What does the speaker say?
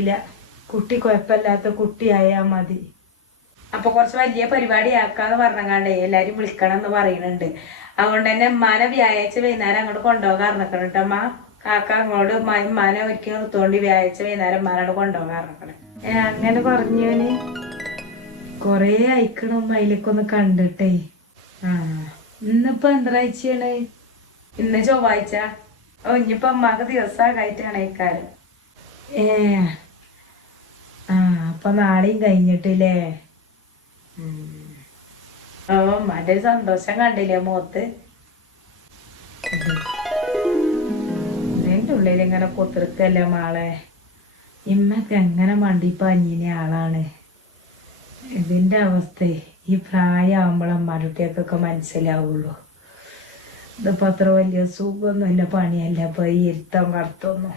വേണ്ടില്ല, കുട്ടി കുഴപ്പമില്ലാത്ത കുട്ടിയായാ മതി. അപ്പൊ കുറച്ച് വലിയ പരിപാടി ആക്കാന്ന് പറഞ്ഞാണ്ടേ എല്ലാരും വിളിക്കണം എന്ന് പറയുന്നുണ്ട്. അതുകൊണ്ട് തന്നെ ഉമ്മാനെ വ്യാഴാഴ്ച വൈകുന്നേരം അങ്ങോട്ട് കൊണ്ടുപോകാൻ ഇറക്കണം കേട്ടോ അമ്മ. കാക്ക അങ്ങോട്ട് ഉമ്മാനെ ഒരിക്കൽ നിർത്തോണ്ടി വ്യാഴാഴ്ച വൈകുന്നേരം ഉമ്മാനോട് കൊണ്ടുപോകാൻ ഇറക്കണം. അങ്ങനെ പറഞ്ഞവന് കൊറേ അയക്കണം അതിലേക്കൊന്ന് കണ്ടിട്ടേ. ഇന്നിപ്പോ എന്താഴ്ചയാണ്? ഇന്ന് ചൊവ്വാഴ്ച. ഇനിയിപ്പൊ അമ്മക്ക് ദിവസമായിട്ടാണ് ഇക്കാരം. അപ്പൊ നാളെയും കഴിഞ്ഞിട്ടില്ലേ? ഉമ്മാന്റെ ഒരു സന്തോഷം കണ്ടില്ലേ മുഖത്ത്? എന്റെ ഉള്ളിൽ ഇങ്ങനെ പൊത്തിരിക്കല്ലേ മാളെ. ഇമ്മക്ക് എങ്ങനെ മണ്ടിപ്പഞ്ഞിനെ ആളാണ്. ഇതിന്റെ അവസ്ഥ ഈ പ്രായമാകുമ്പോൾ അമ്മടുട്ടിയൊക്കെ മനസ്സിലാവുള്ളൂ. ഇതിപ്പോ അത്ര വലിയ സുഖമൊന്നുമില്ല, പണിയല്ല ഇപ്പൊ ഈ ഇരുത്തം കടത്തൊന്നും.